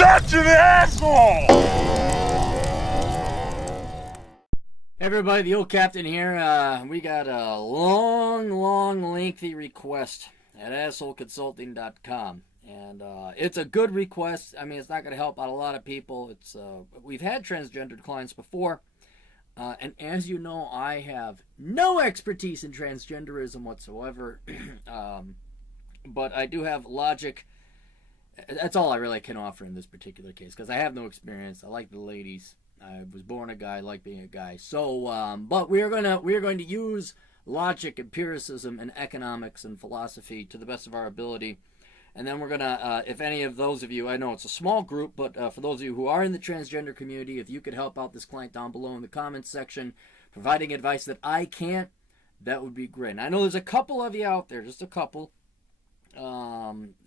such an asshole! Hey everybody, the old captain here. We got a long, lengthy request at assholeconsulting.com. And it's a good request. I mean, it's not going to help out a lot of people. We've had transgendered clients before. And as you know, I have no expertise in transgenderism whatsoever. But I do have logic. That's all I really can offer in this particular case, because I have no experience. I like the ladies. I was born a guy. I like being a guy. So, but we are going to use logic, empiricism, and economics and philosophy to the best of our ability. And then we're going to, if any of those of you, I know it's a small group, but for those of you who are in the transgender community, if you could help out this client down below in the comments section, providing advice that I can't, that would be great. And I know there's a couple of you out there, just a couple,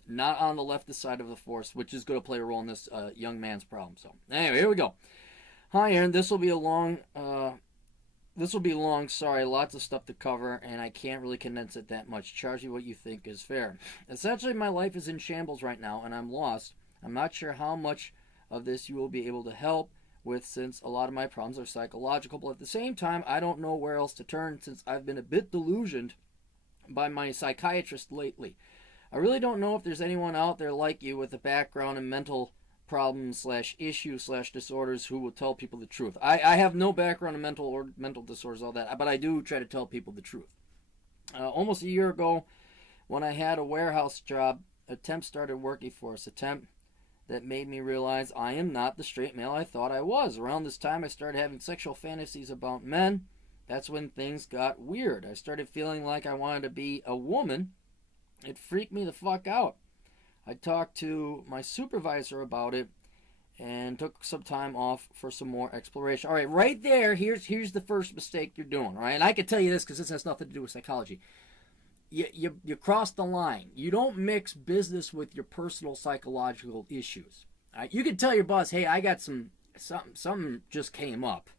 not on the leftist side of the force, which is going to play a role in this young man's problem. So anyway, here we go. Hi, Aaron. This will be long. Sorry, lots of stuff to cover, and I can't really condense it that much. Charge you what you think is fair. Essentially, my life is in shambles right now, and I'm lost. I'm not sure how much of this you will be able to help with, since a lot of my problems are psychological, but at the same time, I don't know where else to turn, since I've been a bit delusioned by my psychiatrist lately. I really don't know if there's anyone out there like you with a background in mental problems / issues / disorders who will tell people the truth. I have no background in mental disorders, all that, but I do try to tell people the truth. Almost a year ago, when I had a warehouse job, a temp started working for us. A temp that made me realize I am not the straight male I thought I was. Around this time, I started having sexual fantasies about men. That's when things got weird. I started feeling like I wanted to be a woman. It freaked me the fuck out. I talked to my supervisor about it and took some time off for some more exploration. All right, right there, here's the first mistake you're doing, all right? And I can tell you this because this has nothing to do with psychology. You cross the line. You don't mix business with your personal psychological issues. All right? You can tell your boss, hey, I got something just came up,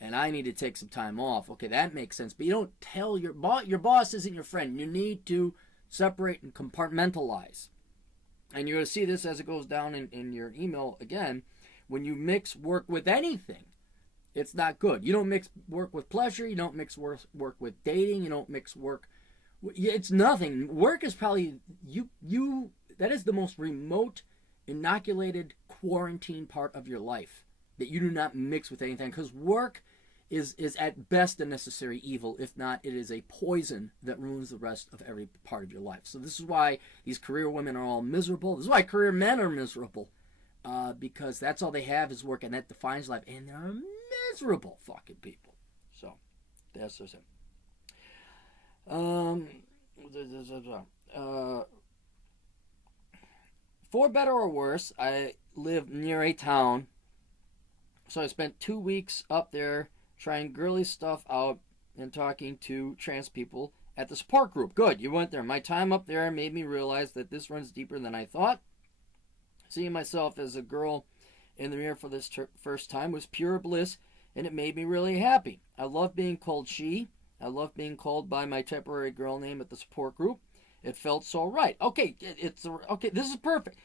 and I need to take some time off. Okay, that makes sense. But you don't tell your boss isn't your friend. You need to separate and compartmentalize. And you're going to see this as it goes down in your email again. When you mix work with anything, it's not good. You don't mix work with pleasure. You don't mix work with dating. You don't mix work. It's nothing. Work is probably, that is the most remote, inoculated, quarantine part of your life that you do not mix with anything. Because work is at best a necessary evil. If not, it is a poison that ruins the rest of every part of your life. So this is why these career women are all miserable. This is why career men are miserable, because that's all they have is work, and that defines life. And they're miserable fucking people. So that's just it. For better or worse, I live near a town, so I spent 2 weeks up there trying girly stuff out and talking to trans people at the support group. Good, you went there. My time up there made me realize that this runs deeper than I thought. Seeing myself as a girl in the mirror for this first time was pure bliss, and it made me really happy. I love being called she. I love being called by my temporary girl name at the support group. It felt so right. Okay, okay. This is perfect.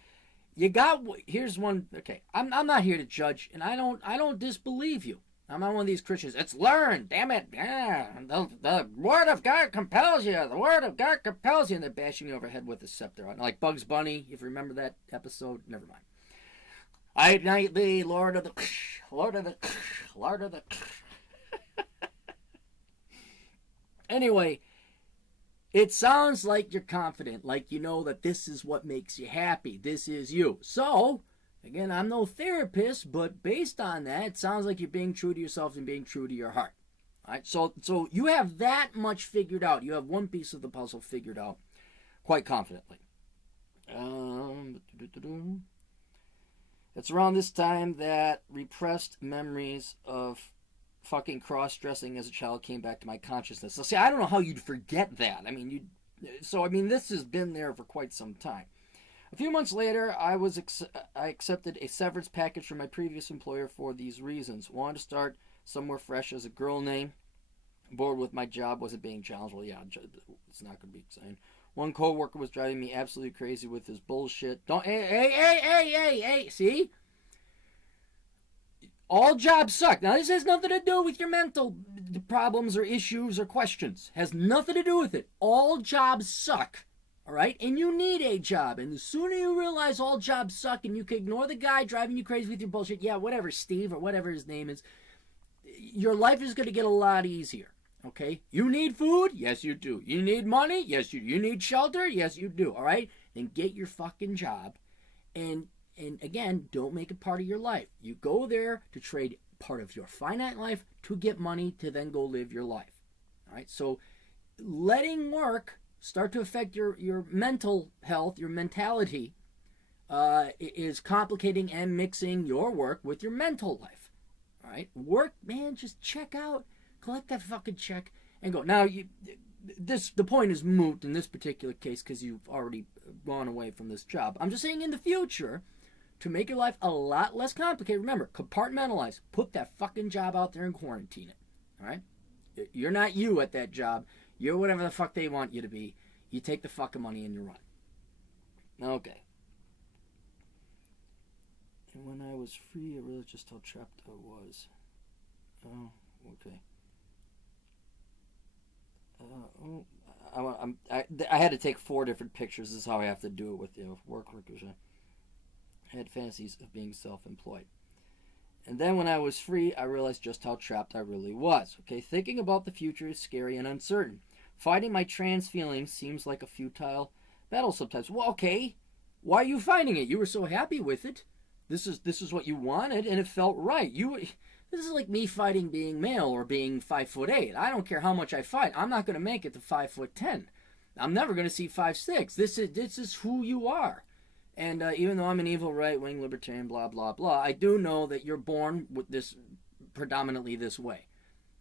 Here's one. Okay, I'm not here to judge, and I don't disbelieve you. I'm not one of these Christians. It's learned, damn it. Yeah, the Word of God compels you. The Word of God compels you. And they're bashing you over the head with a scepter. Like Bugs Bunny, if you remember that episode. Never mind. I knight thee, Lord of the... Anyway, it sounds like you're confident. Like you know that this is what makes you happy. This is you. So... Again, I'm no therapist, but based on that, it sounds like you're being true to yourself and being true to your heart. All right, so you have that much figured out. You have one piece of the puzzle figured out quite confidently. It's around this time that repressed memories of fucking cross-dressing as a child came back to my consciousness. So see, I don't know how you'd forget that. This has been there for quite some time. A few months later, I accepted a severance package from my previous employer for these reasons. Wanted to start somewhere fresh as a girl name. Bored with my job, wasn't being challenged. Well, yeah, it's not going to be exciting. One coworker was driving me absolutely crazy with his bullshit. Don't, hey, see? All jobs suck. Now, this has nothing to do with your mental problems or issues or questions. Has nothing to do with it. All jobs suck. All right? And you need a job. And the sooner you realize all jobs suck and you can ignore the guy driving you crazy with your bullshit, yeah, whatever, Steve or whatever his name is, your life is going to get a lot easier. Okay? You need food? Yes, you do. You need money? Yes, you do. You need shelter? Yes, you do. All right? Then get your fucking job. And again, don't make it part of your life. You go there to trade part of your finite life to get money to then go live your life. All right? So letting work start to affect your mental health, your mentality, is complicating and mixing your work with your mental life. All right? Work, man, just check out, collect that fucking check, and go. Now, the point is moot in this particular case because you've already gone away from this job. I'm just saying in the future, to make your life a lot less complicated, remember, compartmentalize. Put that fucking job out there and quarantine it. All right? You're not you at that job. You're whatever the fuck they want you to be. You take the fucking money and you run. Okay. And when I was free, I realized just how trapped I was. Oh, okay. I had to take 4 different pictures. This is how I have to do it with work. I had fantasies of being self-employed. And then when I was free, I realized just how trapped I really was. Okay, thinking about the future is scary and uncertain. Fighting my trans feelings seems like a futile battle sometimes. Well, okay, why are you fighting it? You were so happy with it. This is what you wanted, and it felt right. This is like me fighting being male or being 5'8". I don't care how much I fight. I'm not going to make it to 5'10". I'm never going to see 5'6". This is who you are. And even though I'm an evil right-wing libertarian, blah, blah, blah, I do know that you're born with this, predominantly this way.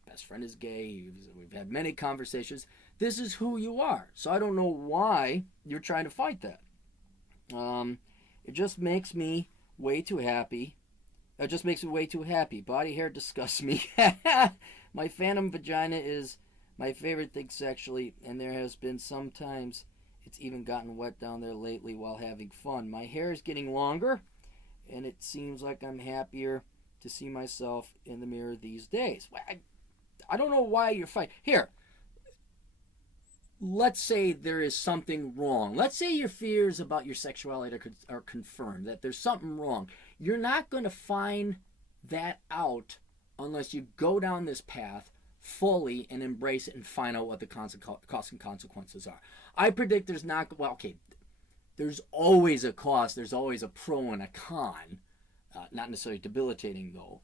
Best friend is gay. We've had many conversations. This is who you are. So I don't know why you're trying to fight that. It just makes me way too happy. It just makes me way too happy. Body hair disgusts me. My phantom vagina is my favorite thing sexually, and there has been sometimes it's even gotten wet down there lately while having fun. My hair is getting longer, and it seems like I'm happier to see myself in the mirror these days. I don't know why you're fighting. Here, let's say there is something wrong. Let's say your fears about your sexuality are confirmed, that there's something wrong. You're not going to find that out unless you go down this path fully and embrace it and find out what the costs and consequences are. I predict there's not, well, okay, there's always a cost, there's always a pro and a con, not necessarily debilitating though,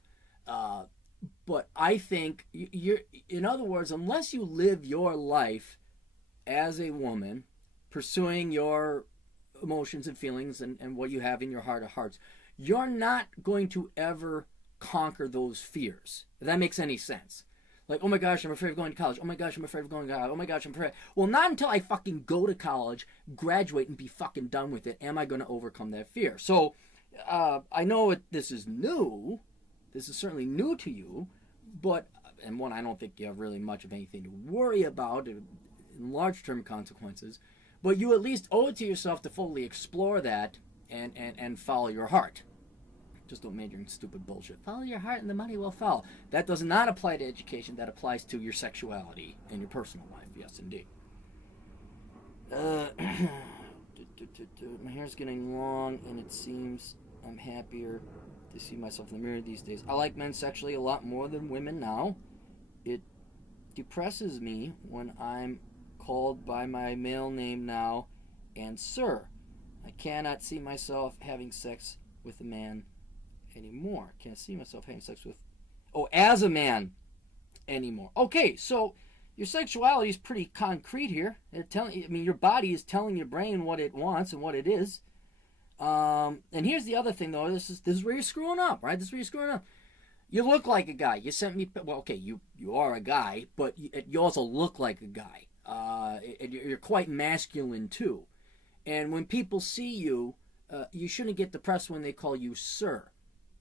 but I think, in other words, unless you live your life as a woman, pursuing your emotions and feelings and what you have in your heart of hearts, you're not going to ever conquer those fears, if that makes any sense. Like, oh my gosh, I'm afraid of going to college. Oh my gosh, I'm afraid of going to college. Oh my gosh, I'm afraid. Well, not until I fucking go to college, graduate, and be fucking done with it am I going to overcome that fear. So, I know this is new. This is certainly new to you. But, and one, I don't think you have really much of anything to worry about in large-term consequences. But you at least owe it to yourself to fully explore that and follow your heart. Just don't major in stupid bullshit. Follow your heart and the money will follow. That does not apply to education. That applies to your sexuality and your personal life. Yes, indeed. My hair's getting long, and it seems I'm happier to see myself in the mirror these days. I like men sexually a lot more than women now. It depresses me when I'm called by my male name now and sir. I cannot see myself having sex with a man anymore. Can't see myself having sex with, as a man anymore. Okay, so your sexuality is pretty concrete here. Your body is telling your brain what it wants and what it is. And here's the other thing, though. This is where you're screwing up, right? This is where you're screwing up. You look like a guy. You sent me, well, okay, you are a guy, but you also look like a guy. You're quite masculine, too. And when people see you, you shouldn't get depressed when they call you sir.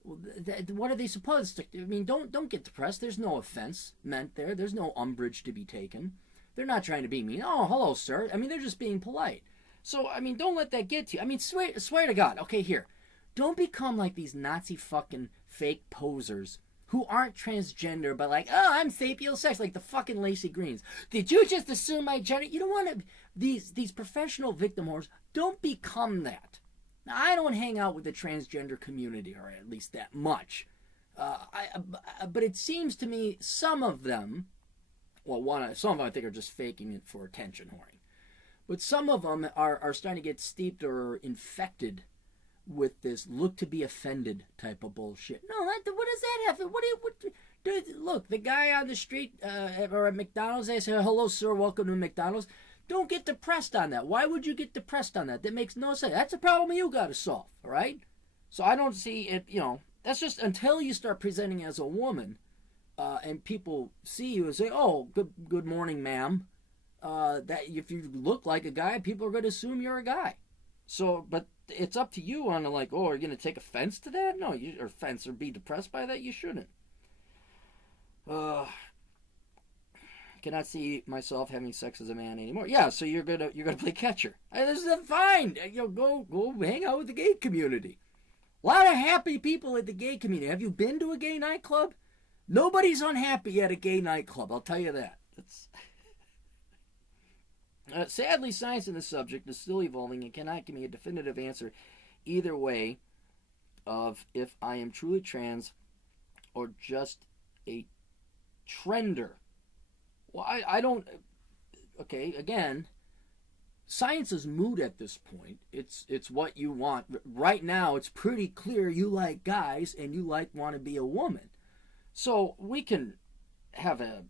What are they supposed to? I mean, don't get depressed. There's no offense meant there. There's no umbrage to be taken. They're not trying to be mean. Oh, hello, sir. I mean, they're just being polite. So, I mean, don't let that get to you. I mean, swear to God. Okay, here. Don't become like these Nazi fucking fake posers who aren't transgender, but like, oh, I'm sapiosexual, like the fucking Lacey Greens. Did you just assume my gender? You don't want to. These professional victim whores, don't become that. Now, I don't hang out with the transgender community, or at least that much. But it seems to me some of them, well, some of them I think are just faking it for attention whoring. But some of them are starting to get steeped or infected with this look to be offended type of bullshit. No, what does that have? Look, the guy on the street or at McDonald's, they say, hello, sir, welcome to McDonald's. Don't get depressed on that. Why would you get depressed on that? That makes no sense. That's a problem you got to solve, all right? So I don't see it, that's just until you start presenting as a woman and people see you and say, oh, good morning, ma'am. That if you look like a guy, people are going to assume you're a guy. So, but it's up to you on like, oh, are you going to take offense to that? No, or offense or be depressed by that? You shouldn't. Cannot see myself having sex as a man anymore. Yeah, so you're gonna play catcher. This is fine. Go hang out with the gay community. A lot of happy people at the gay community. Have you been to a gay nightclub? Nobody's unhappy at a gay nightclub. I'll tell you that. Sadly, science in this subject is still evolving and cannot give me a definitive answer either way of if I am truly trans or just a trender. Well, I don't... Okay, again, science is moot at this point. It's what you want. Right now, it's pretty clear you like guys and you want to be a woman. So we can have a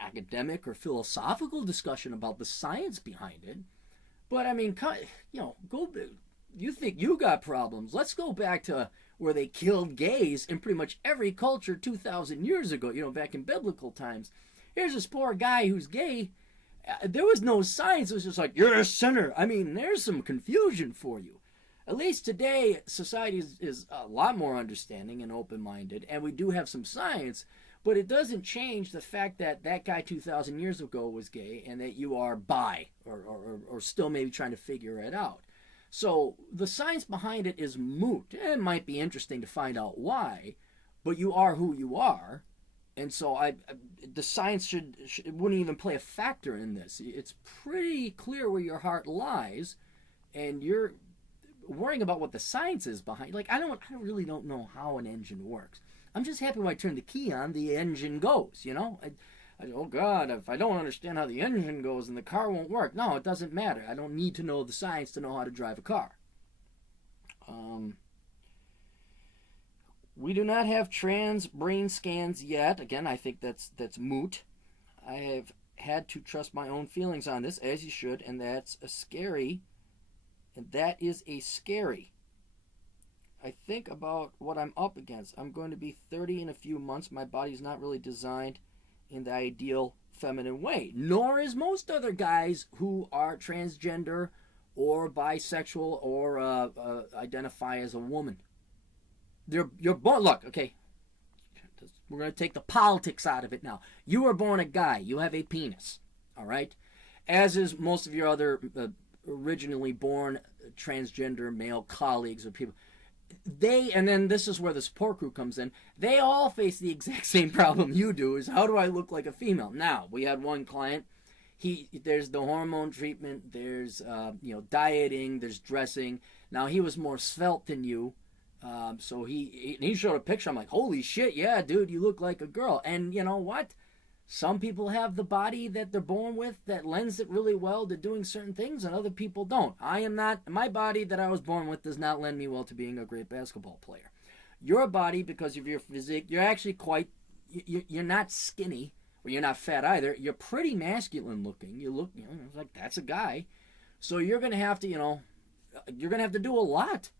academic or philosophical discussion about the science behind it, but I mean, you think you got problems? Let's go back to where they killed gays in pretty much every culture 2,000 years ago. Back in biblical times. Here's this poor guy who's gay. There was no science. It was just like, you're a sinner. I mean, there's some confusion for you. At least today, society is a lot more understanding and open-minded, and we do have some science. But it doesn't change the fact that that guy 2,000 years ago was gay and that you are bi or still maybe trying to figure it out. So the science behind it is moot. It might be interesting to find out why, but you are who you are. And so the science wouldn't even play a factor in this. It's pretty clear where your heart lies, and you're worrying about what the science is behind. Like, I really don't know how an engine works. I'm just happy when I turn the key on, the engine goes, oh, God, if I don't understand how the engine goes, then the car won't work. No, it doesn't matter. I don't need to know the science to know how to drive a car. We do not have trans brain scans yet. Again, I think that's moot. I have had to trust my own feelings on this, as you should, and that's scary. And that is a scary. I think about what I'm up against. I'm going to be 30 in a few months. My body's not really designed in the ideal feminine way, nor is most other guys who are transgender or bisexual or identify as a woman. You're born. Look, okay. We're going to take the politics out of it now. You were born a guy. You have a penis. All right? As is most of your other originally born transgender male colleagues or people. And then this is where the support crew comes in. They all face the exact same problem you do, is how do I look like a female? Now, we had one client. There's the hormone treatment. There's, dieting. There's dressing. Now, he was more svelte than you. So he showed a picture. I'm like, holy shit, yeah, dude, you look like a girl. And you know what? Some people have the body that they're born with that lends it really well to doing certain things, and other people don't. My body that I was born with does not lend me well to being a great basketball player. Your body, because of your physique, you're actually you're not skinny, or you're not fat either. You're pretty masculine looking. You look, like that's a guy. So you're going to have to, you're going to have to do a lot.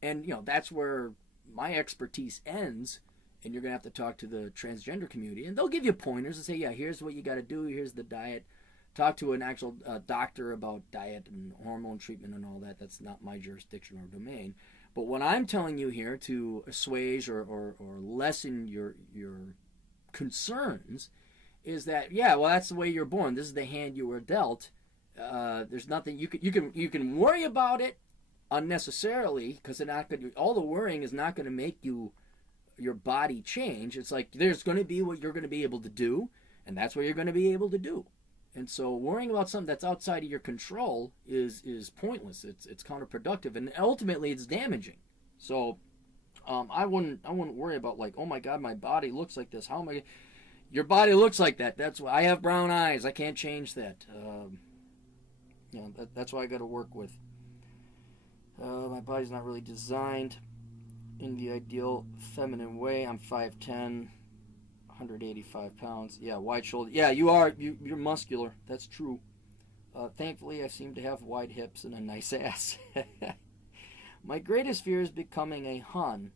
And, that's where my expertise ends. And you're going to have to talk to the transgender community. And they'll give you pointers and say, yeah, here's what you got to do. Here's the diet. Talk to an actual doctor about diet and hormone treatment and all that. That's not my jurisdiction or domain. But what I'm telling you here to assuage or lessen your concerns is that, yeah, well, that's the way you're born. This is the hand you were dealt. There's nothing you can worry about it unnecessarily, because all the worrying is not going to make your body change. It's like there's going to be what you're going to be able to do, and that's what you're going to be able to do. And so worrying about something that's outside of your control is pointless. It's counterproductive, and ultimately it's damaging. So I wouldn't worry about, like, oh my God, my body looks like this. How am I? Your body looks like that. That's why I have brown eyes. I can't change that. That's what I got to work with. My body's not really designed in the ideal feminine way. I'm 5'10", 185 pounds. Yeah, wide shoulder. Yeah, you are. You're muscular. That's true. Thankfully, I seem to have wide hips and a nice ass. My greatest fear is becoming a hun,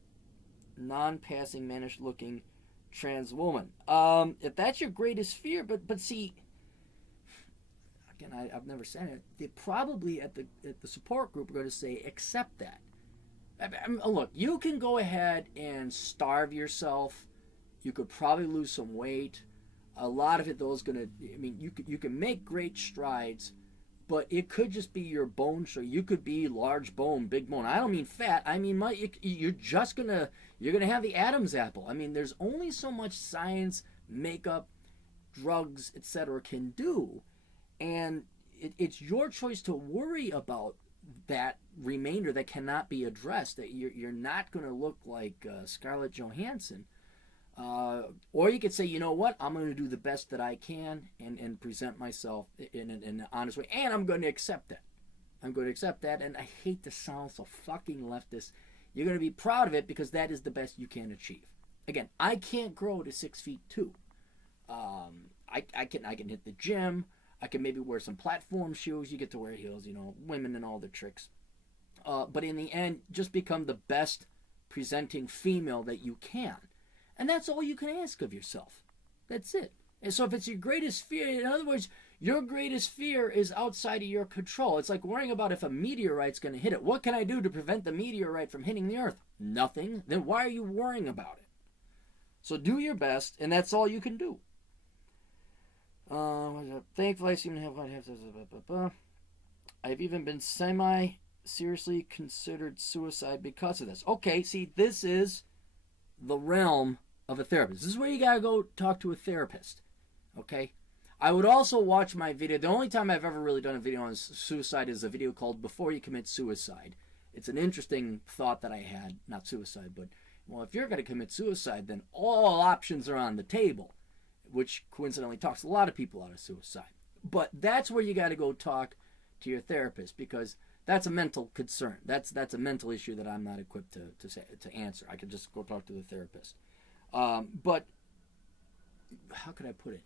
non-passing, mannish-looking trans woman. If that's your greatest fear, but see, again, I've never said it. They probably at the support group are going to say accept that. Look, you can go ahead and starve yourself. You could probably lose some weight. A lot of it, though, is going to. I mean, you can make great strides, but it could just be your bone structure. You could be large bone, big bone. I don't mean fat. I mean, you're gonna have the Adam's apple. I mean, there's only so much science, makeup, drugs, etc. can do, and it's your choice to worry about that remainder that cannot be addressed. That you're not going to look like Scarlett Johansson. Or you could say, you know what, I'm going to do the best that I can and present myself in an honest way, and I'm going to accept that. I'm going to accept that, and I hate to sound so fucking leftist. You're going to be proud of it because that is the best you can achieve. Again, I can't grow to 6'2". I can hit the gym. I can maybe wear some platform shoes. You get to wear heels, women and all the tricks. But in the end, just become the best presenting female that you can. And that's all you can ask of yourself. That's it. And so if it's your greatest fear, in other words, your greatest fear is outside of your control. It's like worrying about if a meteorite's going to hit it. What can I do to prevent the meteorite from hitting the Earth? Nothing. Then why are you worrying about it? So do your best, and that's all you can do. Thankfully, I seem to have... I've even been semi-seriously considered suicide because of this. Okay, see, this is the realm of a therapist. This is where you gotta go talk to a therapist. Okay? I would also watch my video. The only time I've ever really done a video on suicide is a video called Before You Commit Suicide. It's an interesting thought that I had. Not suicide, but, well, if you're going to commit suicide, then all options are on the table, which coincidentally talks a lot of people out of suicide. But that's where you got to go talk to your therapist, because that's a mental concern. That's a mental issue that I'm not equipped to answer. I could just go talk to the therapist. But how could I put it?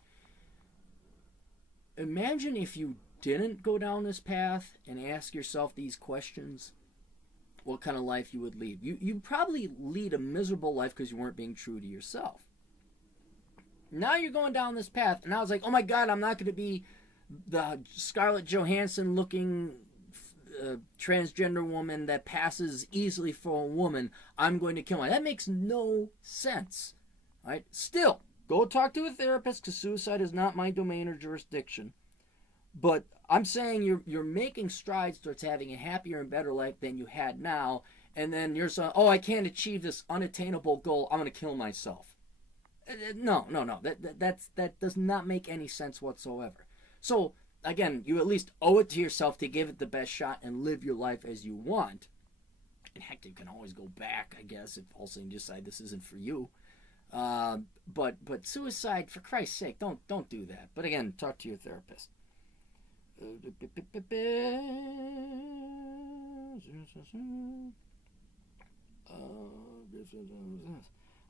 Imagine if you didn't go down this path and ask yourself these questions, what kind of life you would lead. You'd probably lead a miserable life because you weren't being true to yourself. Now you're going down this path, and I was like, oh my God, I'm not going to be the Scarlett Johansson looking transgender woman that passes easily for a woman. I'm going to kill myself. That makes no sense. Right? Still, go talk to a therapist, because suicide is not my domain or jurisdiction. But I'm saying you're making strides towards having a happier and better life than you had now, and then you're saying, oh, I can't achieve this unattainable goal, I'm going to kill myself. No. That does not make any sense whatsoever. So, again, you at least owe it to yourself to give it the best shot and live your life as you want. And heck, you can always go back, I guess, if also you decide this isn't for you. But suicide, for Christ's sake, don't do that. But again, talk to your therapist.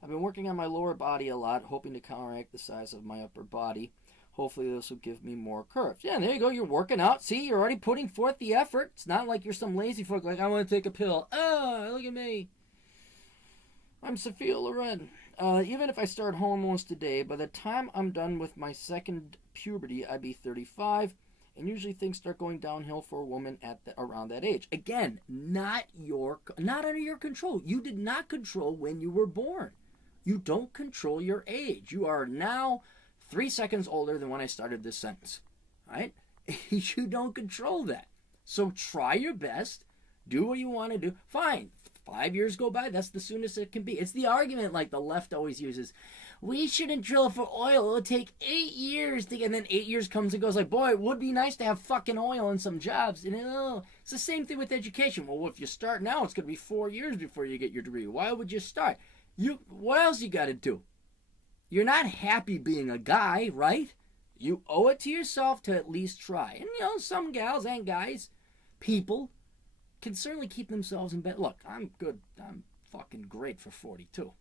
I've been working on my lower body a lot, hoping to counteract the size of my upper body. Hopefully this will give me more curves. Yeah, there you go. You're working out. See, you're already putting forth the effort. It's not like you're some lazy fuck like, I want to take a pill. Oh, look at me. I'm Sophia Loren. Even if I start hormones today, by the time I'm done with my second puberty, I'd be 35. And usually things start going downhill for a woman at around that age. Again, not under your control. You did not control when you were born. You don't control your age. You are now 3 seconds older than when I started this sentence. Right? You don't control that. So try your best. Do what you want to do. Fine. 5 years go by. That's the soonest it can be. It's the argument like the left always uses. We shouldn't drill for oil. It'll take 8 years to get, and then 8 years comes and goes like, boy, it would be nice to have fucking oil and some jobs. And it's the same thing with education. Well, if you start now, it's going to be 4 years before you get your degree. Why would you start? What else you got to do? You're not happy being a guy, right? You owe it to yourself to at least try. And, some gals and guys, people, can certainly keep themselves in bed. Look, I'm good. I'm fucking great for 42.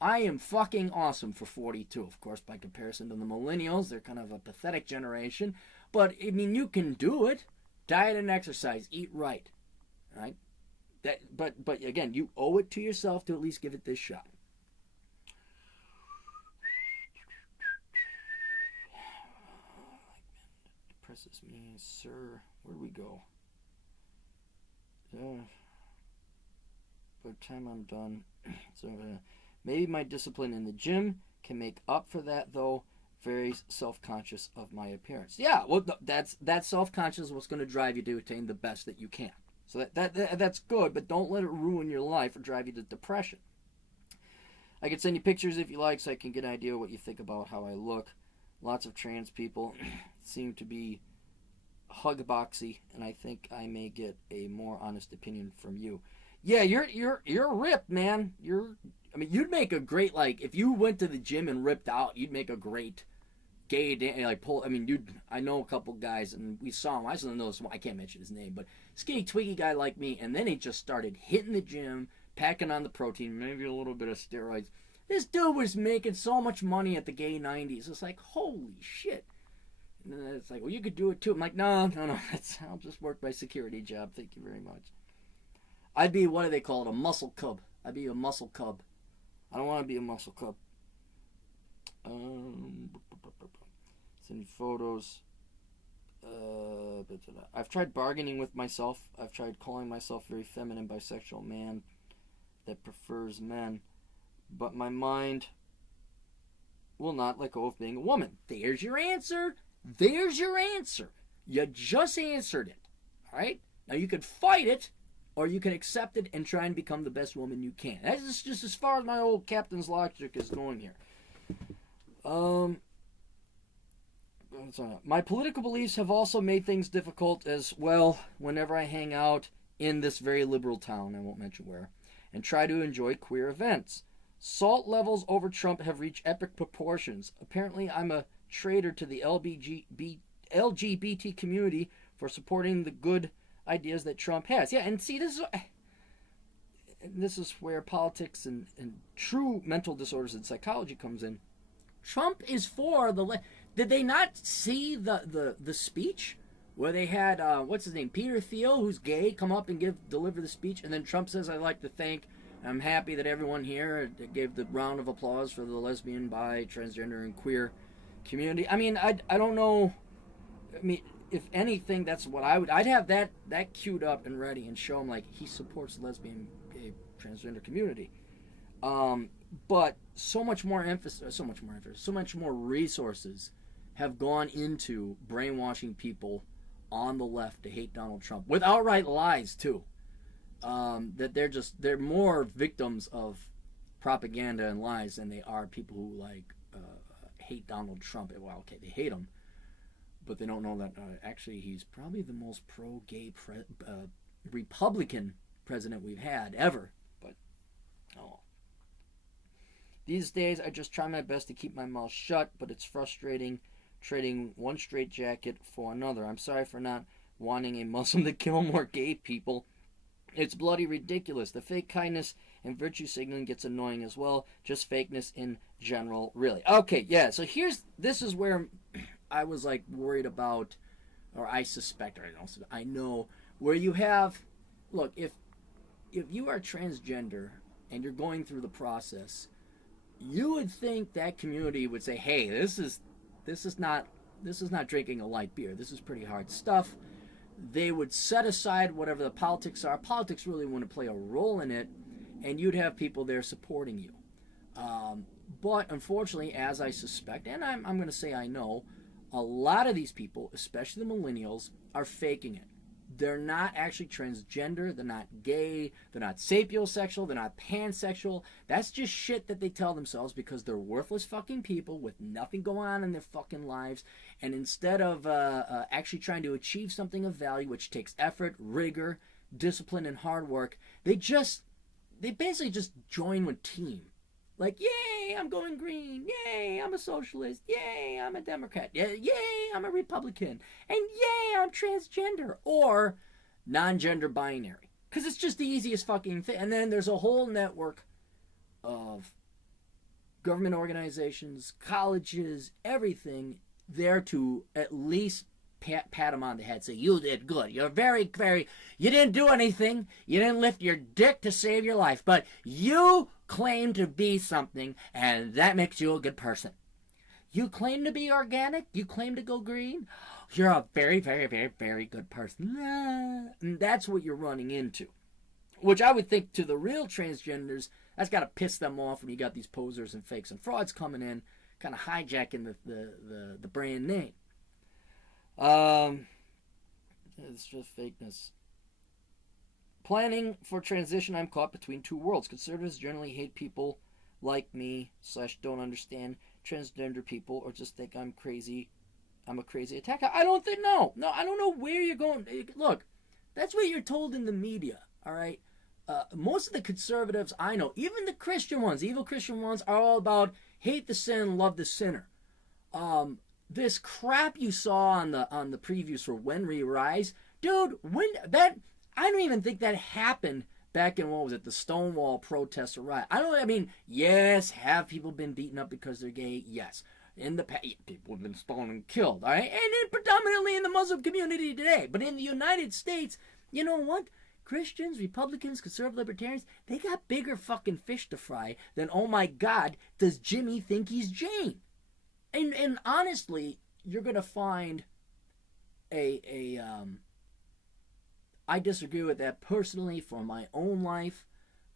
I am fucking awesome for 42. Of course, by comparison to the millennials, they're kind of a pathetic generation. But, you can do it. Diet and exercise. Eat right. Right? But again, you owe it to yourself to at least give it this shot. Depresses me, sir. Where do we go? By the time I'm done, so maybe my discipline in the gym can make up for that, though. Very self-conscious of my appearance. Yeah, well, that self-conscious is what's going to drive you to attain the best that you can. So that's good, but don't let it ruin your life or drive you to depression. I can send you pictures if you like, so I can get an idea of what you think about how I look. Lots of trans people seem to be hug-boxy, and I think I may get a more honest opinion from you. Yeah, you're ripped, man. You'd make a great, if you went to the gym and ripped out, you'd make a great gay, I know a couple guys, and we saw him. I saw this one. I can't mention his name, but skinny, twiggy guy like me, and then he just started hitting the gym, packing on the protein, maybe a little bit of steroids. This dude was making so much money at the gay 90s. It's like, holy shit. And then it's like, well, you could do it too. I'm like, no. I'll just work my security job. Thank you very much. I'd be, what do they call it, a muscle cub. I'd be a muscle cub. I don't want to be a muscle cub. Send photos. I've tried bargaining with myself. I've tried calling myself a very feminine bisexual man that prefers men. But my mind will not let go of being a woman. There's your answer. You just answered it. All right? Now you could fight it, or you can accept it and try and become the best woman you can. That's just as far as my old captain's logic is going here. My political beliefs have also made things difficult as well whenever I hang out in this very liberal town, I won't mention where, and try to enjoy queer events. Salt levels over Trump have reached epic proportions. Apparently, I'm a traitor to the LGBT community for supporting the good ideas that Trump has. Yeah, and see, this is where politics and true mental disorders and psychology comes in. Trump is for the... Did they not see the speech where they had, what's his name, Peter Thiel, who's gay, come up and deliver the speech, and then Trump says, I'd like to thank... I'm happy that everyone here gave the round of applause for the lesbian, bi, transgender, and queer community. I don't know. If anything, that's what I'd have that queued up and ready and show him, he supports the lesbian, gay, transgender community. But so much more resources have gone into brainwashing people on the left to hate Donald Trump with outright lies, too. That they're more victims of propaganda and lies than they are people who hate Donald Trump. Well, okay, they hate him, but they don't know that actually he's probably the most pro-gay Republican president we've had ever. But these days I just try my best to keep my mouth shut, but it's frustrating trading one straitjacket for another. I'm sorry for not wanting a Muslim to kill more gay people. It's bloody ridiculous. The fake kindness and virtue signaling gets annoying as well. Just fakeness in general, really. Okay, yeah, so this is where I was worried about, or I suspect, or I know, where you have, look, if you are transgender and you're going through the process, you would think that community would say, hey, this is not drinking a light beer. This is pretty hard stuff. They would set aside whatever the politics are. Politics really wouldn't play a role in it, and you'd have people there supporting you. But unfortunately, as I suspect, and I'm going to say I know, a lot of these people, especially the millennials, are faking it. They're not actually transgender, they're not gay, they're not sapiosexual, they're not pansexual. That's just shit that they tell themselves because they're worthless fucking people with nothing going on in their fucking lives. And instead of actually trying to achieve something of value, which takes effort, rigor, discipline, and hard work, they basically just join with team. Like, yay, I'm going green. Yay, I'm a socialist. Yay, I'm a Democrat. Yay, I'm a Republican. And yay, I'm transgender. Or non-gender binary. Because it's just the easiest fucking thing. And then there's a whole network of government organizations, colleges, everything there to at least pat him on the head. Say, you did good. You're very, you didn't do anything. You didn't lift your dick to save your life. But you claim to be something, and that makes you a good person. You claim to be organic. You claim to go green. You're a very, very good person. And that's what you're running into. Which I would think to the real transgenders, that's got to piss them off when you got these posers and fakes and frauds coming in, kind of hijacking the brand name. It's just fakeness. Planning for transition, I'm caught between two worlds. Conservatives generally hate people like me / don't understand transgender people or just think I'm crazy. I'm a crazy attacker. I don't think, no, I don't know where you're going. Look, that's what you're told in the media, all right? Most of the conservatives I know, even the Christian ones, evil Christian ones, are all about hate the sin, love the sinner. This crap you saw on the previews for When We Rise, dude, I don't even think that happened back in, what was it, the Stonewall protests or riot. Yes, have people been beaten up because they're gay? Yes. In the past, people have been stoned and killed, all right? And then predominantly in the Muslim community today. But in the United States, you know what? Christians, Republicans, conservative libertarians, they got bigger fucking fish to fry than, oh my God, does Jimmy think he's Jane? And honestly, you're going to find I disagree with that personally for my own life,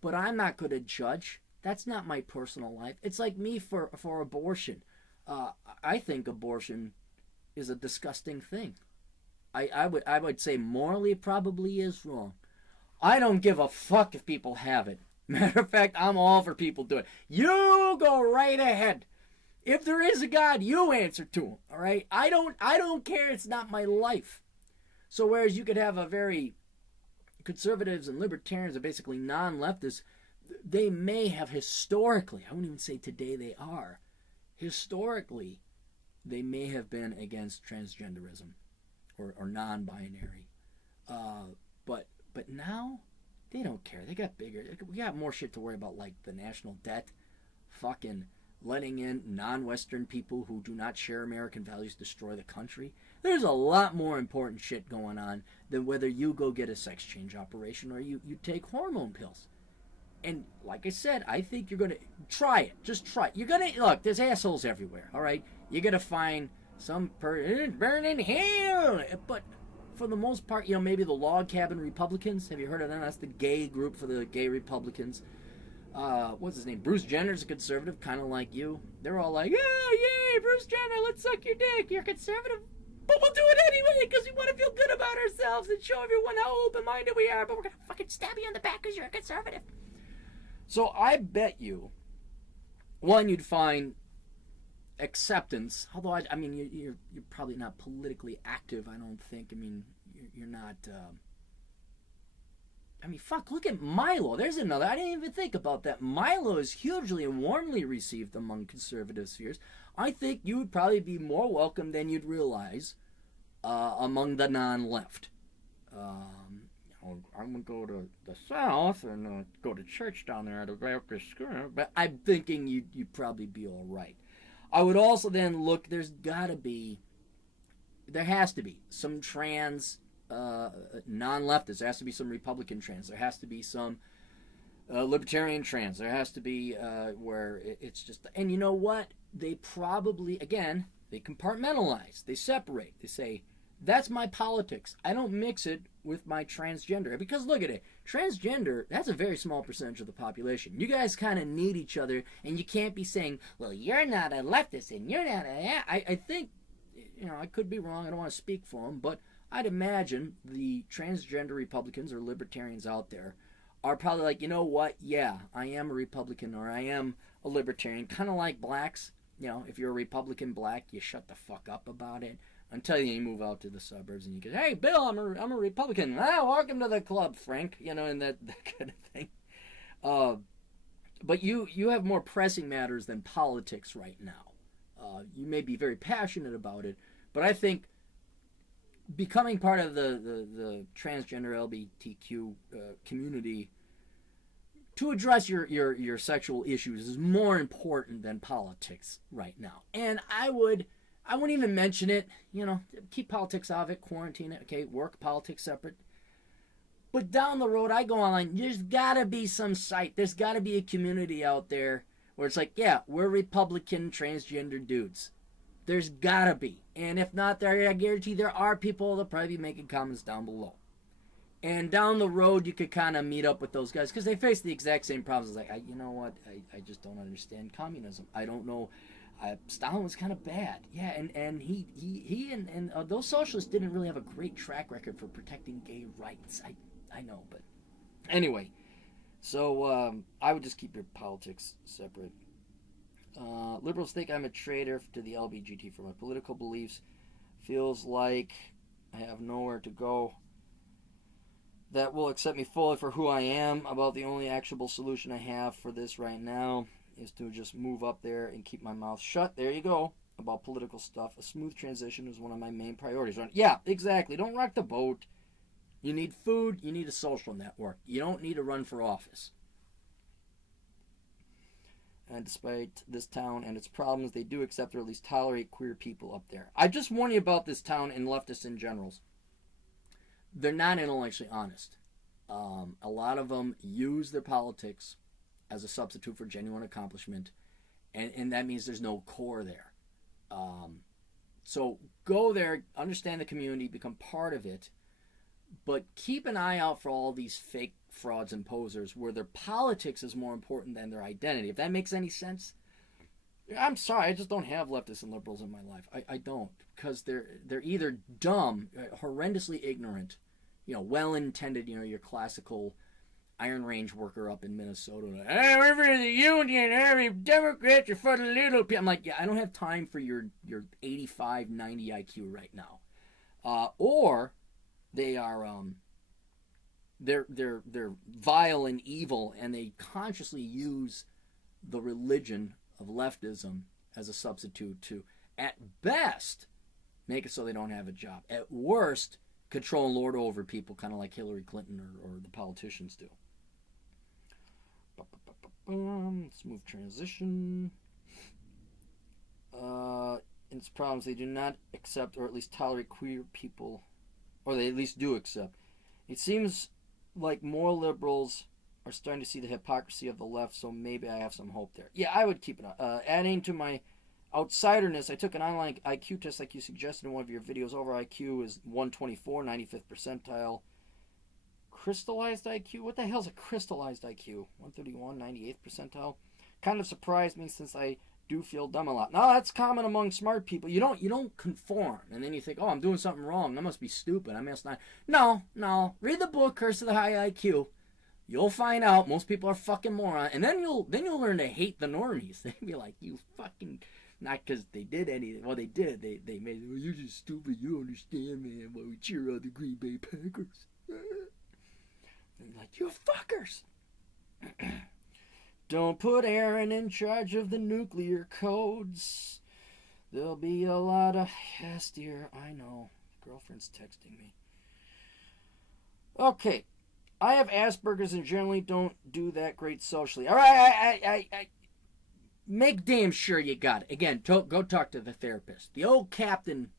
but I'm not going to judge. That's not my personal life. It's like me for abortion. I think abortion is a disgusting thing. I would say morally it probably is wrong. I don't give a fuck if people have it. Matter of fact, I'm all for people doing it. You go right ahead. If there is a God, you answer to him. All right? I don't care. It's not my life. So whereas you could have a very conservatives and libertarians are basically non-leftists, they may have historically, I wouldn't even say today they are, historically, they may have been against transgenderism or non-binary. But now, they don't care. They got bigger. We got more shit to worry about, like the national debt, fucking letting in non-Western people who do not share American values destroy the country. There's a lot more important shit going on than whether you go get a sex change operation or you take hormone pills. And like I said, I think you're going to try it. Just try it. You're going to, look, there's assholes everywhere, all right? You're going to find some person burning hell. But for the most part, maybe the log cabin Republicans. Have you heard of them? That's the gay group for the gay Republicans. What's his name? Bruce Jenner's a conservative, kind of like you. They're all like, yeah, yay, Bruce Jenner, let's suck your dick. You're conservative, but we'll do it anyway because we want to feel good about ourselves and show everyone how open-minded we are, but we're going to fucking stab you in the back because you're a conservative. So I bet you, one, you'd find acceptance, although, you're probably not politically active, I don't think. You're not... fuck, look at Milo. There's another. I didn't even think about that. Milo is hugely and warmly received among conservative spheres. I think you would probably be more welcome than you'd realize among the non-left. I'm going to go to the South and go to church down there at a Baptist school, but I'm thinking you'd probably be all right. I would also then look, there has to be some trans non-leftists. There has to be some Republican trans. There has to be some libertarian trans. There has to be where it's just... And you know what? They probably, again, they compartmentalize. They separate. They say, That's my politics. I don't mix it with my transgender. Because look at it. Transgender, that's a very small percentage of the population. You guys kind of need each other, and you can't be saying, well, you're not a leftist, and you're not a... I think, I could be wrong. I don't want to speak for them, but I'd imagine the transgender Republicans or libertarians out there are probably like, you know what? Yeah, I am a Republican, or I am a libertarian. Kind of like blacks. If you're a Republican black, you shut the fuck up about it. Until you move out to the suburbs and you go, hey, Bill, I'm a Republican. Welcome to the club, Frank. And that kind of thing. But you have more pressing matters than politics right now. You may be very passionate about it, but I think becoming part of the transgender LGBTQ community to address your sexual issues is more important than politics right now. And I wouldn't even mention it, keep politics out of it, quarantine it, okay, work politics separate. But down the road, I go online, there's got to be some site, there's got to be a community out there where it's like, yeah, we're Republican transgender dudes. There's got to be. And if not, I guarantee there are people that'll probably be making comments down below. And down the road, you could kind of meet up with those guys because they face the exact same problems. It's like, you know what, I just don't understand communism. I don't know. Stalin was kind of bad, yeah, and he and those socialists didn't really have a great track record for protecting gay rights. I know, but anyway, so I would just keep your politics separate. Liberals think I'm a traitor to the LGBT for my political beliefs. Feels like I have nowhere to go that will accept me fully for who I am. About the only actionable solution I have for this right now is to just move up there and keep my mouth shut. There you go. About political stuff. A smooth transition is one of my main priorities. Yeah, exactly. Don't rock the boat. You need food. You need a social network. You don't need to run for office. And despite this town and its problems, they do accept or at least tolerate queer people up there. I just warn you about this town and leftists in general. They're not intellectually honest. A lot of them use their politics as a substitute for genuine accomplishment, and that means there's no core there. So go there, understand the community, become part of it, but keep an eye out for all these fake frauds and posers where their politics is more important than their identity. If that makes any sense. I'm sorry, I just don't have leftists and liberals in my life. I don't, because they're either dumb, horrendously ignorant, well-intended, your classical Iron Range worker up in Minnesota. Hey, we're for the union. Every Democrats are for the little people. I'm like, yeah, I don't have time for your 85, 90 IQ right now. Or they are they're vile and evil, and they consciously use the religion of leftism as a substitute to, at best, make it so they don't have a job. At worst, control and lord over people, kind of like Hillary Clinton or the politicians do. Smooth transition. In its problems, they do not accept or at least tolerate queer people, or they at least do accept. It seems like more liberals are starting to see the hypocrisy of the left, so maybe I have some hope there. Yeah, I would keep it on. Adding to my outsiderness, I took an online IQ test like you suggested in one of your videos. Over IQ is 124, 95th percentile. Crystallized IQ? What the hell is a crystallized IQ? 131, 98th percentile. Kind of surprised me since I do feel dumb a lot. No, that's common among smart people. You don't conform, and then you think, oh, I'm doing something wrong. I must be stupid. I must not. No. Read the book, Curse of the High IQ. You'll find out most people are fucking morons, and then you'll learn to hate the normies. They'll be like, you fucking, not because they did anything. Well, they did. They made, well, you're just stupid. You don't understand, man. Well, we cheer on the Green Bay Packers. And like, you fuckers. Don't put Aaron in charge of the nuclear codes. There'll be a lot of, yes, dear, I know. Girlfriend's texting me. Okay. I have Asperger's and generally don't do that great socially. All right, I make damn sure you got it. Again, go talk to the therapist. The old captain,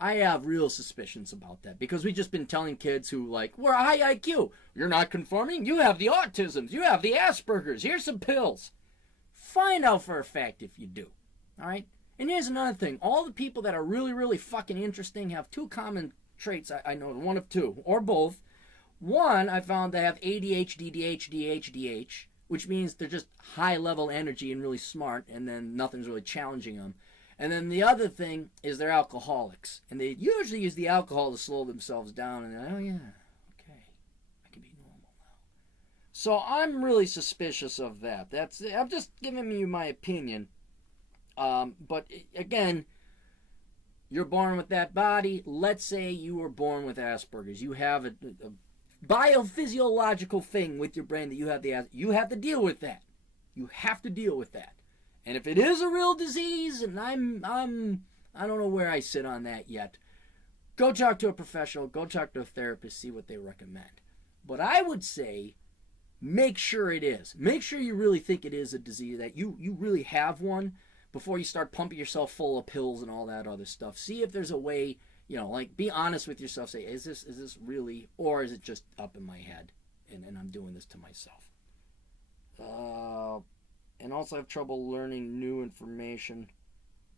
I have real suspicions about that because we've just been telling kids who, like, we're a high IQ. You're not conforming? You have the autisms. You have the Asperger's. Here's some pills. Find out for a fact if you do. All right? And here's another thing. All the people that are really, really fucking interesting have two common traits I know, one of two, or both. One, I found they have ADHD, DH, which means they're just high-level energy and really smart, and then nothing's really challenging them. And then the other thing is they're alcoholics, and they usually use the alcohol to slow themselves down, and they're, oh yeah, okay, I can be normal now. So I'm really suspicious of that. I'm just giving you my opinion. But again, you're born with that body. Let's say you were born with Asperger's. You have a biophysiological thing with your brain that you have to deal with that. You have to deal with that. And if it is a real disease, and I don't know where I sit on that yet, go talk to a professional, go talk to a therapist, see what they recommend. But I would say, make sure it is. Make sure you really think it is a disease, that you really have one, before you start pumping yourself full of pills and all that other stuff. See if there's a way, like, be honest with yourself. Say, is this really, or is it just up in my head, and I'm doing this to myself? And also I have trouble learning new information,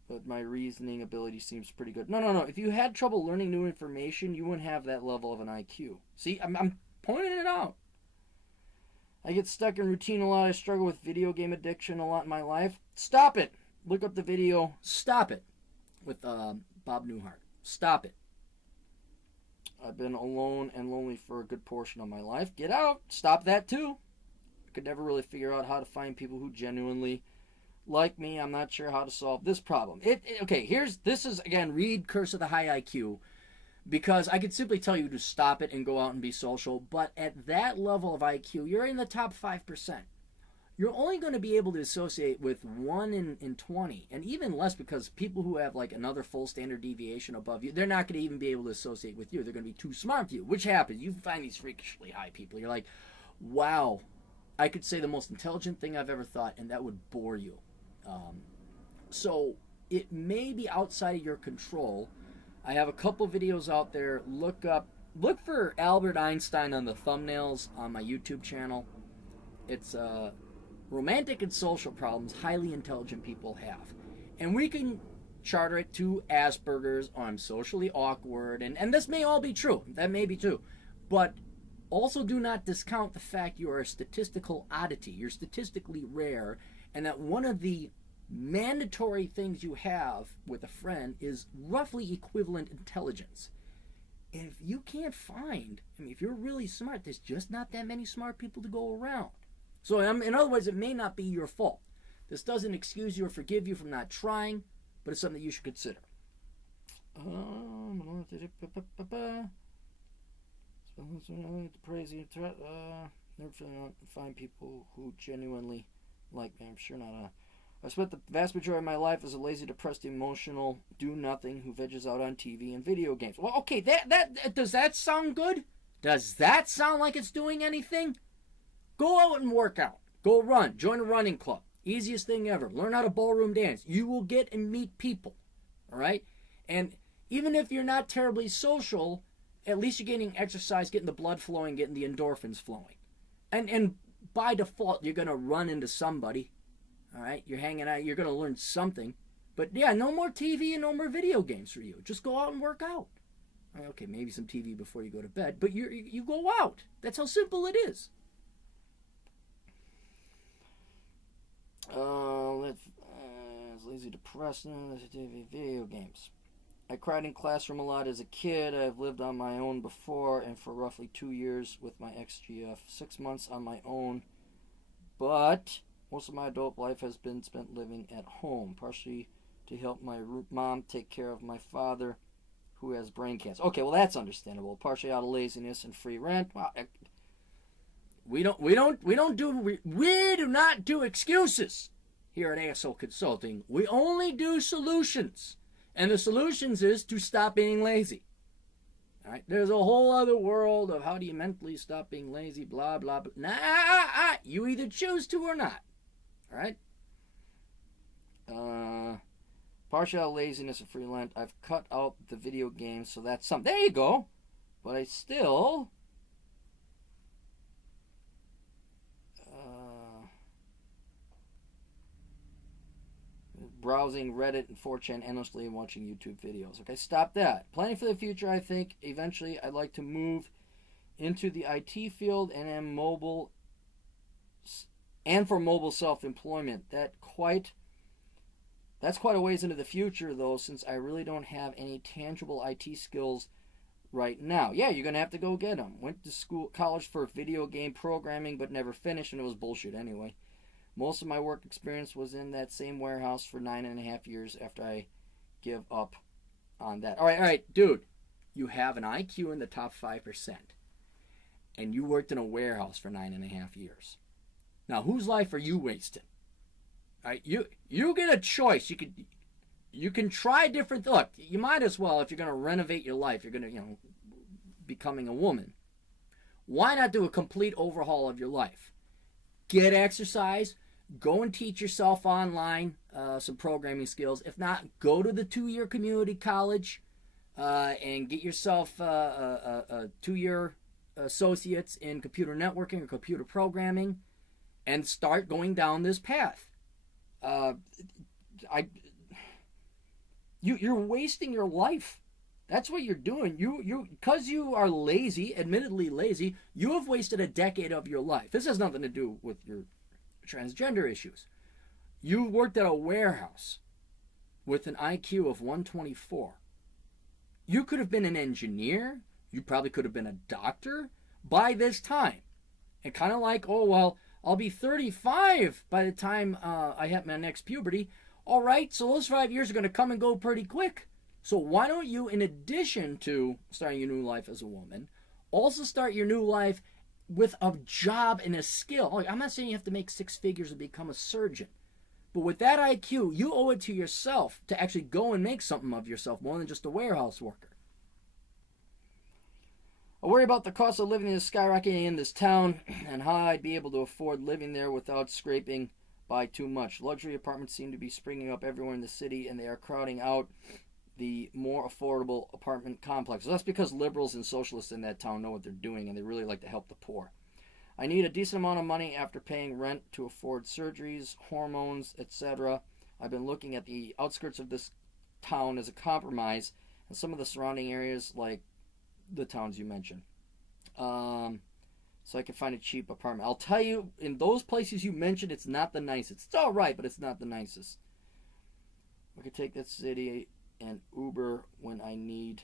but my reasoning ability seems pretty good. No. If you had trouble learning new information, you wouldn't have that level of an IQ. See, I'm pointing it out. I get stuck in routine a lot. I struggle with video game addiction a lot in my life. Stop it. Look up the video. Stop it. With Bob Newhart. Stop it. I've been alone and lonely for a good portion of my life. Get out. Stop that too. Could never really figure out how to find people who genuinely like me. I'm not sure how to solve this problem. This is again, read Curse of the High IQ, because I could simply tell you to stop it and go out and be social, but at that level of IQ, you're in the top 5%. You're only going to be able to associate with 1 in 20, and even less, because people who have like another full standard deviation above you, they're not going to even be able to associate with you. They're going to be too smart for you, which happens. You find these freakishly high people. You're like, wow, I could say the most intelligent thing I've ever thought, and that would bore you. So it may be outside of your control. I have a couple videos out there. Look for Albert Einstein on the thumbnails on my YouTube channel. It's romantic and social problems highly intelligent people have. And we can charter it to Asperger's, or I'm socially awkward, and this may all be true. That may be true. But also do not discount the fact you are a statistical oddity. You're statistically rare, and that one of the mandatory things you have with a friend is roughly equivalent intelligence. And if you can't find, if you're really smart, there's just not that many smart people to go around. So in other words, it may not be your fault. This doesn't excuse you or forgive you from not trying, but it's something you should consider. Never find people who genuinely like me. I'm sure not. I spent the vast majority of my life as a lazy, depressed, emotional, do-nothing who veges out on TV and video games. Well, okay, that does that sound good? Does that sound like it's doing anything? Go out and work out. Go run. Join a running club. Easiest thing ever. Learn how to ballroom dance. You will get and meet people. All right? And even if you're not terribly social, at least you're getting exercise, getting the blood flowing, getting the endorphins flowing. And by default, you're going to run into somebody. All right? You're hanging out. You're going to learn something. But yeah, no more TV and no more video games for you. Just go out and work out. Okay, maybe some TV before you go to bed. But you go out. That's how simple it is. Lazy, depressed, video games. I cried in classroom a lot as a kid. I've lived on my own before, and for roughly 2 years with my ex-GF. 6 months on my own, but most of my adult life has been spent living at home, partially to help my mom take care of my father, who has brain cancer. Okay, well that's understandable. Partially out of laziness and free rent. Wow. We do not do excuses here at ASO Consulting. We only do solutions. And the solutions is to stop being lazy. All right? There's a whole other world of how do you mentally stop being lazy, blah, blah, blah. Nah, you either choose to or not. All right? Partial laziness and free rent. I've cut out the video games, so that's something. There you go. But I still... browsing Reddit and 4chan endlessly and watching YouTube videos. Okay, stop that. Planning for the future, I think eventually I'd like to move into the IT field and for mobile self-employment. That's quite a ways into the future, though, since I really don't have any tangible IT skills right now. Yeah, you're gonna have to go get them. Went to college for video game programming, but never finished, and it was bullshit anyway. Most of my work experience was in that same warehouse for 9.5 years after I give up on that. All right, dude. You have an IQ in the top 5%, and you worked in a warehouse for 9.5 years. Now, whose life are you wasting? All right, you get a choice. You can try different. Look, you might as well, if you're going to renovate your life, you're going to, becoming a woman. Why not do a complete overhaul of your life? Get exercise. Go and teach yourself online some programming skills. If not, go to the 2-year community college and get yourself a 2-year associates in computer networking or computer programming and start going down this path. You're wasting your life. That's what you're doing. Because you are lazy, admittedly lazy, you have wasted a decade of your life. This has nothing to do with your transgender issues. You worked at a warehouse with an IQ of 124. You could have been an engineer. You probably could have been a doctor by this time. And kind of like, oh, well, I'll be 35 by the time I hit my next puberty. All right, so those 5 years are going to come and go pretty quick. So why don't you, in addition to starting your new life as a woman, also start your new life with a job and a skill? Like, I'm not saying you have to make 6 figures and become a surgeon. But with that IQ, you owe it to yourself to actually go and make something of yourself more than just a warehouse worker. I worry about the cost of living is skyrocketing in this town and how I'd be able to afford living there without scraping by too much. Luxury apartments seem to be springing up everywhere in the city, and they are crowding out the more affordable apartment complexes. That's because liberals and socialists in that town know what they're doing, and they really like to help the poor. I need a decent amount of money after paying rent to afford surgeries, hormones, etc. I've been looking at the outskirts of this town as a compromise, and some of the surrounding areas, like the towns you mentioned, so I can find a cheap apartment. I'll tell you, in those places you mentioned, it's not the nicest. It's all right, but it's not the nicest. I could take that city and Uber when I need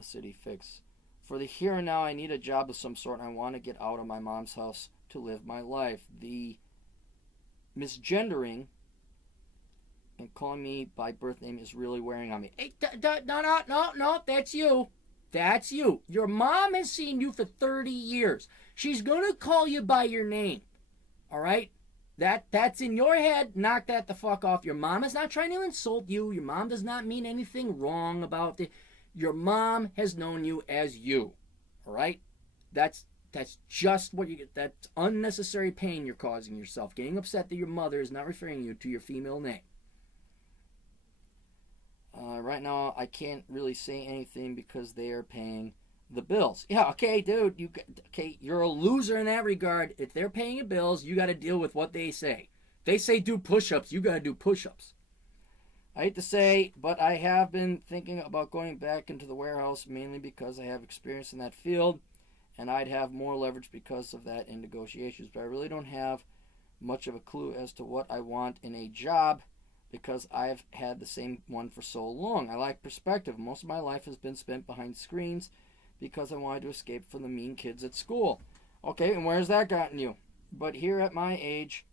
a city fix. For the here and now, I need a job of some sort, and I want to get out of my mom's house to live my life. The misgendering and calling me by birth name is really wearing on me. Hey, no, that's you. That's you. Your mom has seen you for 30 years. She's going to call you by your name. All right? That's in your head. Knock that the fuck off. Your mom is not trying to insult you. Your mom does not mean anything wrong about it. Your mom has known you as you. All right? That's just what you get. That's unnecessary pain you're causing yourself. Getting upset that your mother is not referring you to your female name. Right now, I can't really say anything because they are paying the bills. Yeah, okay, dude. You're a loser in that regard. If they're paying your bills, you got to deal with what they say. If they say do push-ups, you got to do push-ups. I hate to say, but I have been thinking about going back into the warehouse mainly because I have experience in that field, and I'd have more leverage because of that in negotiations. But I really don't have much of a clue as to what I want in a job, because I've had the same one for so long. I lack perspective. Most of my life has been spent behind screens because I wanted to escape from the mean kids at school. Okay, and where's that gotten you? But here at my age,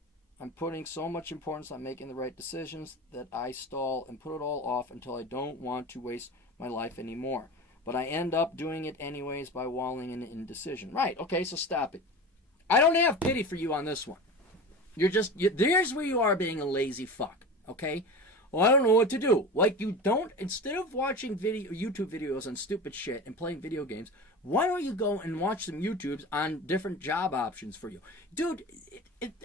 I'm putting so much importance on making the right decisions that I stall and put it all off until I don't want to waste my life anymore. But I end up doing it anyways by walling in indecision. Right, okay, so stop it. I don't have pity for you on this one. There's where you are being a lazy fuck. Okay? Well, I don't know what to do. Like, you don't, instead of watching YouTube videos on stupid shit and playing video games, why don't you go and watch some YouTubes on different job options for you? Dude,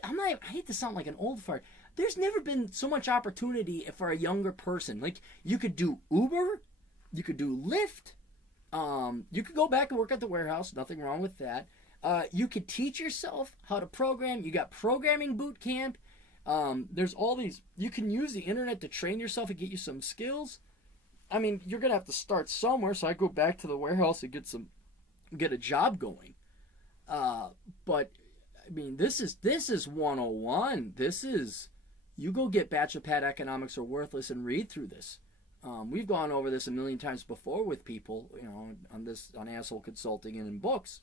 I hate to sound like an old fart. There's never been so much opportunity for a younger person. Like, you could do Uber, you could do Lyft, you could go back and work at the warehouse, nothing wrong with that. You could teach yourself how to program. You got programming boot camp. There's all these. You can use the internet to train yourself and get you some skills. I mean, you're gonna have to start somewhere. So I go back to the warehouse and get a job going. But I mean, this is 101. This is, you go get Bachelor Pad Economics or Worthless and read through this. We've gone over this a million times before with people, on Asshole Consulting and in books.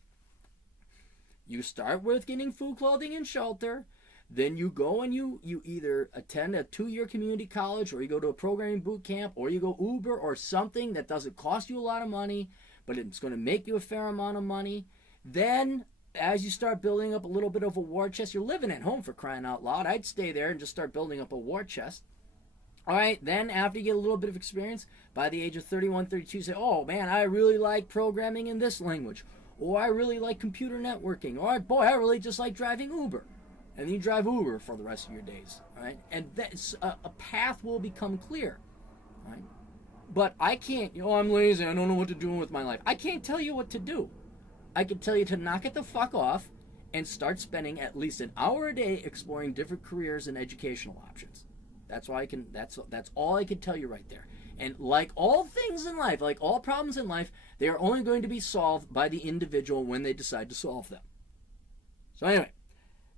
You start with getting food, clothing, and shelter. Then you go and you either attend a 2-year community college, or you go to a programming boot camp, or you go Uber or something that doesn't cost you a lot of money, but it's going to make you a fair amount of money. Then, as you start building up a little bit of a war chest, you're living at home, for crying out loud. I'd stay there and just start building up a war chest. All right, then after you get a little bit of experience, by the age of 31, 32, you say, oh man, I really like programming in this language. Or I really like computer networking. Or boy, I really just like driving Uber. And then you drive Uber for the rest of your days. All right? And that's, a path will become clear. All right? But I can't, I'm lazy, I don't know what to do with my life. I can't tell you what to do. I can tell you to knock it the fuck off and start spending at least an hour a day exploring different careers and educational options. That's all I can tell you right there. And like all things in life, like all problems in life, they are only going to be solved by the individual when they decide to solve them. So anyway,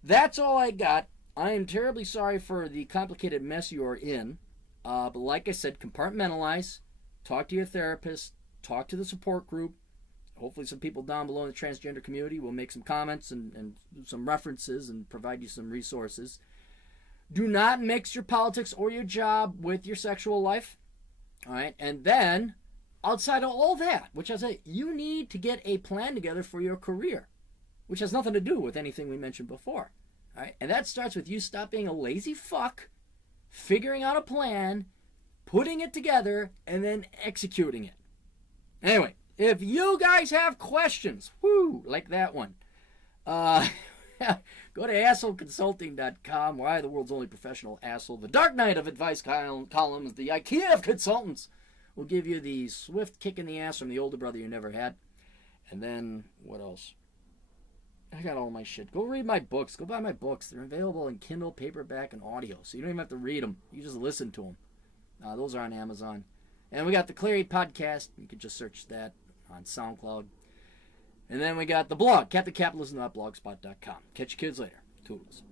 that's all I got. I am terribly sorry for the complicated mess you are in. But like I said, compartmentalize, talk to your therapist, talk to the support group. Hopefully some people down below in the transgender community will make some comments and some references and provide you some resources. Do not mix your politics or your job with your sexual life. All right, and then outside of all that, which I say, you need to get a plan together for your career, which has nothing to do with anything we mentioned before. All right, and that starts with you stop being a lazy fuck, figuring out a plan, putting it together, and then executing it. Anyway, if you guys have questions, like that one, go to assholeconsulting.com. Why the world's only professional asshole. The Dark Knight of Advice columns, the IKEA of consultants, will give you the swift kick in the ass from the older brother you never had. And then, what else? I got all my shit. Go read my books. Go buy my books. They're available in Kindle, paperback, and audio. So you don't even have to read them. You just listen to them. Those are on Amazon. And we got the Clarity Podcast. You can just search that on SoundCloud. And then we got the blog, CaptainCapitalism.blogspot.com. Catch you kids later. Toodles.